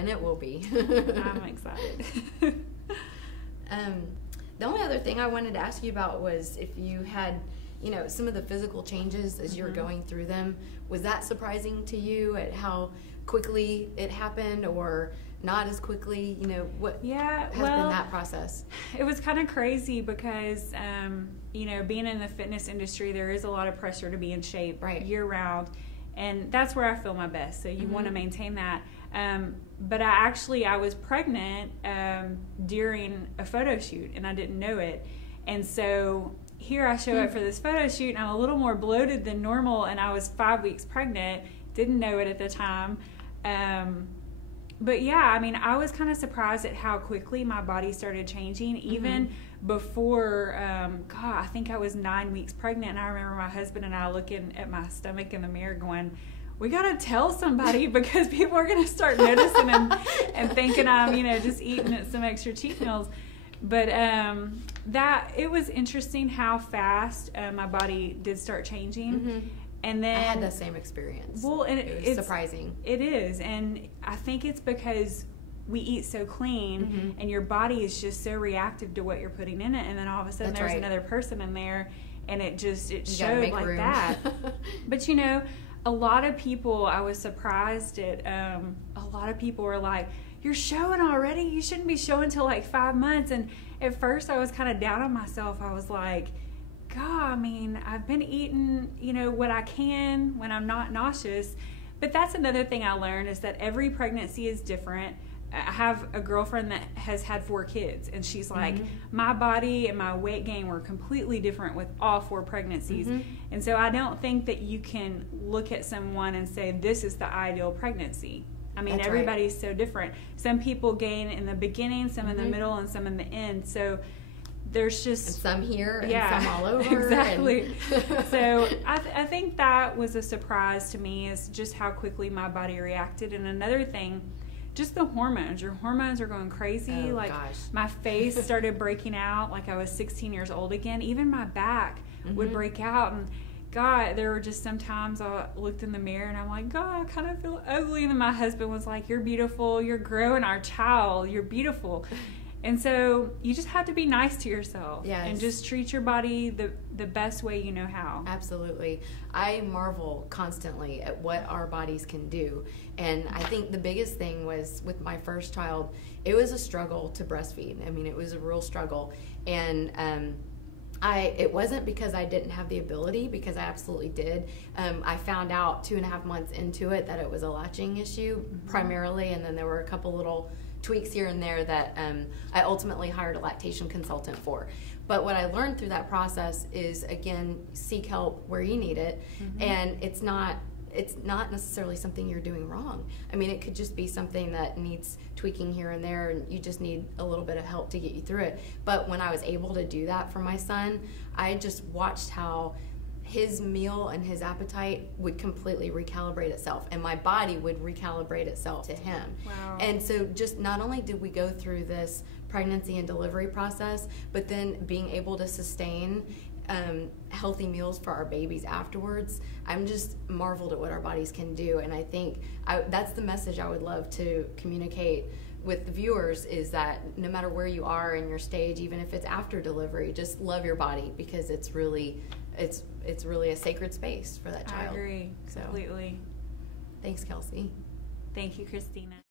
and it will be. I'm excited. The only other thing I wanted to ask you about was if you had, some of the physical changes as you were going through them. Was that surprising to you at how quickly it happened, or not as quickly? What has been that process? It was kind of crazy because, being in the fitness industry, there is a lot of pressure to be in shape year round. And that's where I feel my best. So you want to maintain that. But I was pregnant during a photo shoot, and I didn't know it. And so here I show up for this photo shoot, and I'm a little more bloated than normal, and I was 5 weeks pregnant. Didn't know it at the time. But yeah, I was kind of surprised at how quickly my body started changing, even before, I think I was 9 weeks pregnant, and I remember my husband and I looking at my stomach in the mirror going, we got to tell somebody because people are going to start noticing and thinking I'm, just eating some extra cheat meals. But that it was interesting how fast my body did start changing. And then I had the same experience. Well, and it's surprising. It is, and I think it's because we eat so clean, and your body is just so reactive to what you're putting in it, and then all of a sudden there's another person in there, and it showed like room. That. But a lot of people, I was surprised at. A lot of people were like, "You're showing already? You shouldn't be showing till like 5 months." And at first, I was kind of down on myself. I was like, God, I've been eating, what I can when I'm not nauseous. But that's another thing I learned is that every pregnancy is different. I have a girlfriend that has had 4 kids, and she's like, my body and my weight gain were completely different with all 4 pregnancies. And so I don't think that you can look at someone and say, this is the ideal pregnancy. That's everybody's so different. Some people gain in the beginning, some in the middle, and some in the end. So there's just... And some here and some all over. Exactly. So I think that was a surprise to me, is just how quickly my body reacted. And another thing, just the hormones. Your hormones are going crazy. My face started breaking out like I was 16 years old again. Even my back would break out. And God, there were just sometimes I looked in the mirror and I'm like, God, I kind of feel ugly. And then my husband was like, you're beautiful. You're growing our child. You're beautiful. And so you just have to be nice to yourself and just treat your body the best way you know how. Absolutely. I marvel constantly at what our bodies can do. And I think the biggest thing was with my first child, it was a struggle to breastfeed. It was a real struggle. And it wasn't because I didn't have the ability, because I absolutely did. I found out 2.5 months into it that it was a latching issue primarily, and then there were a couple little tweaks here and there that I ultimately hired a lactation consultant for. But what I learned through that process is, again, seek help where you need it. And it's not necessarily something you're doing wrong. It could just be something that needs tweaking here and there, and you just need a little bit of help to get you through it. But when I was able to do that for my son, I just watched how his meal and his appetite would completely recalibrate itself, and my body would recalibrate itself to him. Wow. And so just not only did we go through this pregnancy and delivery process, but then being able to sustain healthy meals for our babies afterwards, I'm just marveled at what our bodies can do. And I think that's the message I would love to communicate with the viewers, is that no matter where you are in your stage, even if it's after delivery, just love your body, because it's really a sacred space for that child. I agree completely. Thanks, Kelsey. Thank you, Christina.